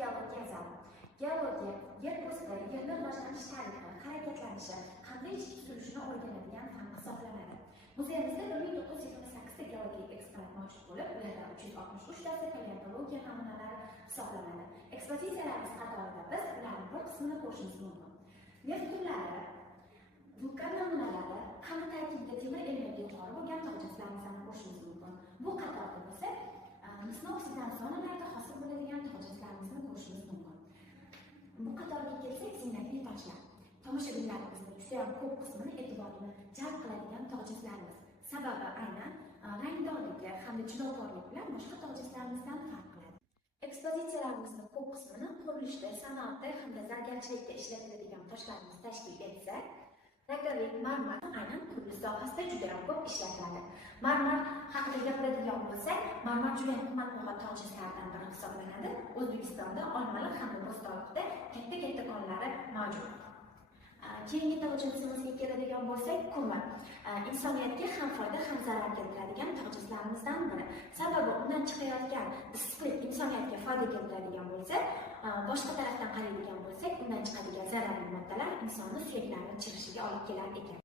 geologiya. Geologiya yer osti, yerni rivojlanish tarixi, harakatlanishi, qanday ichki suzilishini o'rganadigan fan hisoblanadi. Muzeyimizda 1928 ta geologik eksponat mavjud bo'lib, ulardan 363 tasi paleontologiya namunalari hisoblanadi. Ekspozitsiyalarimiz qatorida biz ularning bir qismini ko'rishimiz mumkin. Neft turlari, vulkan namunalari, qani tarkibida temir elementi yuqori bo'lgan tog' jismlarni ko'rishimiz mumkin. Bu qatorda bo'lsa, misli oksidan zonalarda hosil bo'ladigan tog' jismlarimizni ko'rishimiz mumkin. Bu qatorga kelsak, ziynatli toshlar. Tomoshabinlarimizning juda ham ko'p qismini e'tiborini jalb qiladigan tog' jismlarimiz. Sababi aynan rangdorligi hamda judokorligi bilan boshqa tog' jismlarimizdan farq qiladi. Ekspozitsiyalarimizning ko'p qismini qurilishda, sanoatda hamda zargarchilikda ishlatiladigan toshlarimiz tashkil etsa, rangdorlik marmar aynan qurilish sohasida juda ham ko'p ishlatiladi. Marmar haqida gapiradigan bo'lsak, marmar juda ham qimmatbaho tog' jismlaridan biri hisoblanadi. O'zbekistonda Olmaliq hamda Bo'stonliqda katta konlari mavjud. Keyingi tog' jinsimizga keladigan bo'lsak, ko'mir. Insoniyatga ham foyda ham zarar keltiradigan tog' jinslarimizdan biri. Sababi undan chiqayotgan issiqlik insoniyatga foyda keltiradigan bo'lsa, boshqa tarafdan qaraydigan bo'lsak, undan chiqadigan zararli moddalar insonni suyaklarini chirishiga olib kelar ekan.